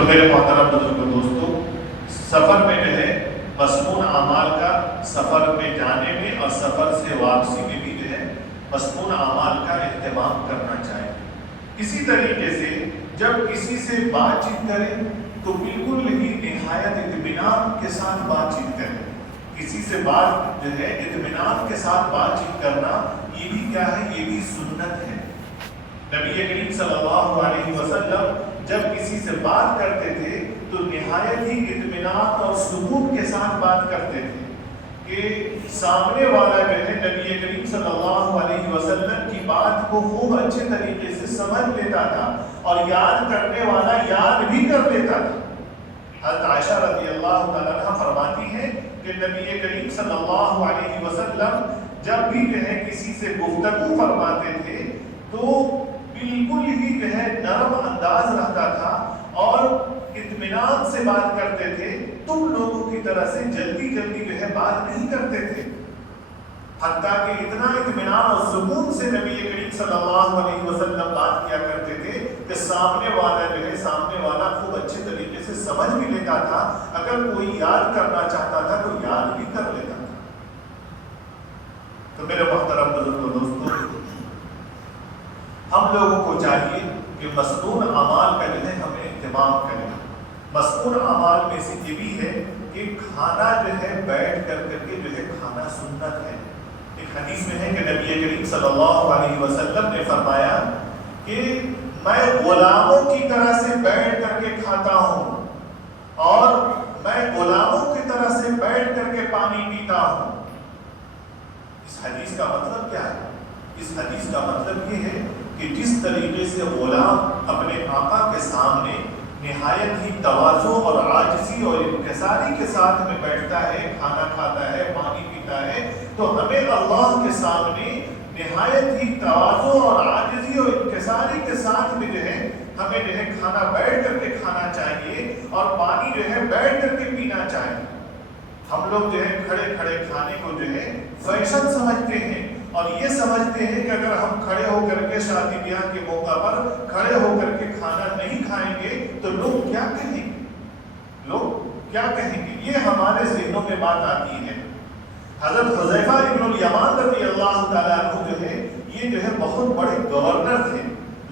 تو میرے محترم بزرگوں دوستوں، سفر میں جو ہے مسنون اعمال کا سفر میں جانے میں اور سفر سے واپسی میں بھی جو ہے مسنون اعمال کا اہتمام کرنا چاہیے۔ اسی طریقے سے جب کسی سے بات چیت کریں تو بالکل ہی نہایت اطمینان کے ساتھ بات چیت کریں۔ کسی سے بات جو ہے اطمینان کے ساتھ بات چیت کرنا، یہ بھی کیا ہے؟ یہ بھی سنت ہے۔ نبی کریم صلی اللہ علیہ وسلم جب کسی سے بات کرتے تھے تو نہایت ہی اطمینان اور سکون کے ساتھ بات کرتے تھے کہ سامنے والا جو ہے نبی کریم صلی اللہ علیہ وسلم کی بات کو خوب اچھے طریقے سے سمجھ لیتا تھا اور یاد کرنے والا یاد بھی کر لیتا تھا۔ حضرت عائشہ رضی اللہ تعالیٰ عنہ فرماتی ہے کہ نبی کریم صلی اللہ علیہ وسلم جب بھی جو ہے کسی سے گفتگو فرماتے تھے تو بالکل ہی جو ہے نرم انداز رہتا تھا اور اطمینان سے بات کرتے تھے۔ تم لوگوں کی طرح سے جلدی جلدی جو ہے بات نہیں کرتے تھے، حتیٰ کہ اتنا اطمینان اور سکون سے نبی کریم صلی اللہ علیہ وسلم بات کیا کرتے تھے کہ سامنے والا خوب اچھے طریقے سے سمجھ بھی لیتا تھا، اگر کوئی یاد کرنا چاہتا تھا تو یاد بھی کر لیتا تھا۔ تو میرے محترم بزرگوں دوستوں، ہم لوگوں کو چاہیے کہ مسنون اعمال کا جو ہے ہمیں اہتمام کریں۔ مسنون اعمال میں سے یہ بھی ہے کہ کھانا جو ہے بیٹھ کر کے جو ہے کھانا سنت ہے۔ ایک حدیث میں ہے کہ نبی کریم صلی اللہ علیہ وسلم نے فرمایا کہ میں غلاموں کی طرح سے بیٹھ کر کے کھاتا ہوں اور میں غلاموں کی طرح سے بیٹھ کر کے پانی پیتا ہوں۔ اس حدیث کا مطلب کیا ہے؟ اس حدیث کا مطلب یہ ہے کہ جس طریقے سے غلام اپنے آقا کے سامنے نہایت ہی تواضع اور عاجزی اور انکساری کے ساتھ میں بیٹھتا ہے، کھانا کھاتا ہے، پانی پیتا ہے، تو ہمیں اللہ کے سامنے نہایت ہی تواضع اور عاجزی اور انکساری کے ساتھ میں جو ہے ہمیں جو ہے کھانا بیٹھ کر کے کھانا چاہیے اور پانی جو ہے بیٹھ کر کے پینا چاہیے۔ ہم لوگ جو ہے کھڑے کھڑے کھانے کو جو ہے فیشن سمجھتے ہیں اور یہ سمجھتے ہیں کہ اگر ہم کھڑے ہو کر کے شادی بیاہ کے موقع پر کھڑے ہو کر کے کھانا نہیں کھائیں گے تو لوگ کیا کہیں گے؟ لوگ کیا کہیں گے؟ یہ ہمارے ذہنوں میں بات آتی ہے۔ حضرت حذیفہ ابن الیمان رضی اللہ تعالیٰ عنہ جو ہے یہ جو ہے بہت بڑے گورنر تھے۔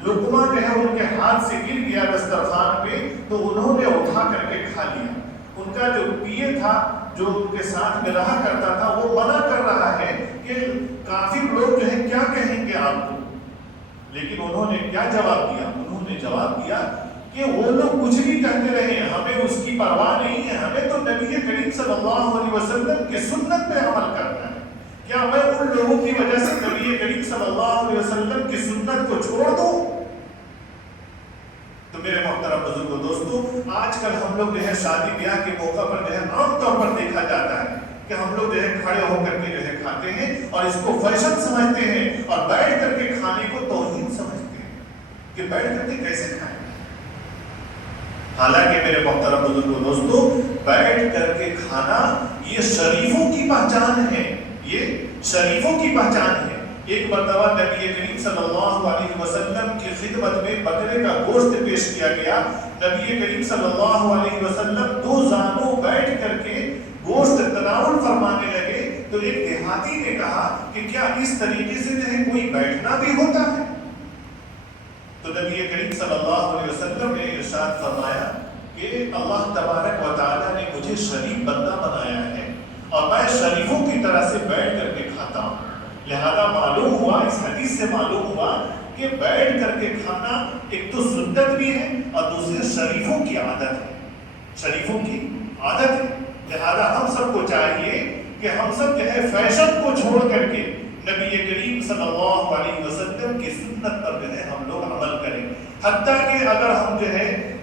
لقمہ جو ہے ان کے ہاتھ سے گر گیا دسترخوان پہ تو انہوں نے اٹھا کر کے کھا لیا۔ ان کا جو پیے تھا، جو ان کے ساتھ میں رہا کرتا تھا، وہ منع کر رہا ہے کہ کافر لوگ جو ہے کیا کہیں گے آپ کو، لیکن انہوں نے کیا جواب دیا؟ انہوں نے جواب دیا کہ وہ لوگ کچھ بھی کہتے رہے، ہمیں اس کی پرواہ نہیں ہے، ہمیں تو نبی کریم صلی اللہ علیہ وسلم کی سنت پہ عمل کرنا ہے۔ کیا میں ان لوگوں کی وجہ سے نبی کریم صلی اللہ علیہ وسلم کی سنت کو چھوڑ دوں؟ تو میرے محترم بزرگوں دوستوں، آج کل ہم لوگ جو ہے شادی بیاہ کے موقع پر جو ہے عام طور پر دیکھا جاتا ہے کہ ہم لوگ جو ہے کھڑے ہو کر کے جو ہے کھاتے ہیں اور اس کو فیشن سمجھتے ہیں اور بیٹھ کر کے کھانے کو توہین سمجھتے ہیں کہ بیٹھ کر کے کیسے کھائیں۔ حالانکہ میرے محترم بزرگوں دوستوں، بیٹھ کر کے کھانا یہ شریفوں کی پہچان ہے، یہ شریفوں کی پہچان ہے۔ ایک مرتبہ نبی کریم صلی اللہ علیہ وسلم کی خدمت میں بکرے کا گوشت پیش کیا گیا۔ نبی کریم صلی اللہ علیہ وسلم دو زانوں بیٹھ کر کے گوشت تناول فرمانے لگے تو ایک دیہاتی نے کہا کہ کیا اس طریقے سے جو ہے کوئی بیٹھنا بھی ہوتا ہے؟ تو نبی کریم صلی اللہ علیہ وسلم نے ارشاد فرمایا کہ اللہ تبارک و تعالیٰ نے مجھے شریف بندہ بنایا ہے اور میں شریفوں کی طرح سے بیٹھ کر کے کھاتا ہوں۔ لہذا معلوم ہوا، اس حدیث سے معلوم ہوا کہ بیٹھ کر کے کھانا ایک تو سنت بھی ہے اور دوسرے شریفوں کی عادت ہے، شریفوں کی عادت ہے۔ لہذا ہم سب کو چاہیے کہ ہم سب جو ہے فیشن کو چھوڑ کر کے نبی کریم صلی اللہ علیہ وسلم کی سنت پر جو ہے ہم لوگ عمل کریں۔ حتیٰ کہ اگر ہم جو ہے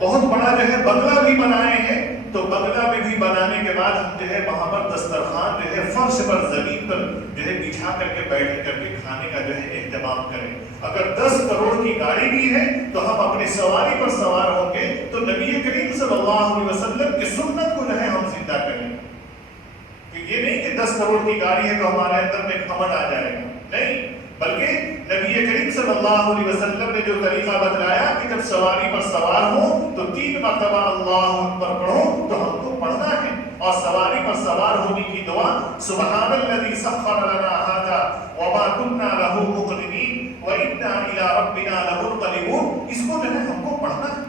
بہت بڑا جو ہے بنگلہ بھی بنائے ہیں تو بنگلہ میں بھی بنانے کے بعد ہم جو ہے وہاں پر دسترخوان جو ہے فرش پر زمین پر جو ہے بچھا کر کے بیٹھ کر کے کھانے کا جو ہے اہتمام کریں۔ اگر 10 کروڑ کی گاڑی بھی ہے تو ہم اپنی سواری پر سوار ہوں گے تو نبی کریم صلی اللہ علیہ وسلم کی سنت کو جو ہے ہم زندہ کریں۔ کہ یہ نہیں کہ 10 کروڑ کی گاڑی ہے تو ہمارے اندر میں گھمنڈ آ جائے گا، نہیں، بلکہ نبی کریم صلی اللہ علیہ وسلم نے جو طریقہ بتلایا کہ جب سواری پر سوار ہو تو 3 مرتبہ اللہ اکبر پڑھو، تو ہم کو پڑھنا ہے، اور سواری پر سوار ہونے کی دعا سبحان الذی سخر لنا ھذا وما كنا له مقرنین وانا الى ربنا لمنقلبون، اس کو جو ہے ہم کو پڑھنا ہے۔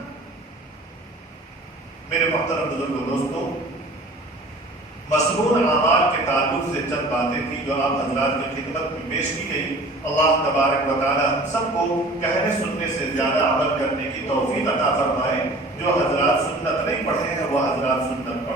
میرے محترم بزرگوں دوستوں، مسنون اعمال کے تعلق سے چند باتیں تھیں جو آپ حضرات کی خدمت میں پیش کی گئی۔ اللہ تبارک و تعالی ہم سب کو کہنے سننے سے زیادہ عمل کرنے کی توفیق عطا فرمائے۔ جو حضرات سنت نہیں پڑھے ہیں وہ حضرات سنت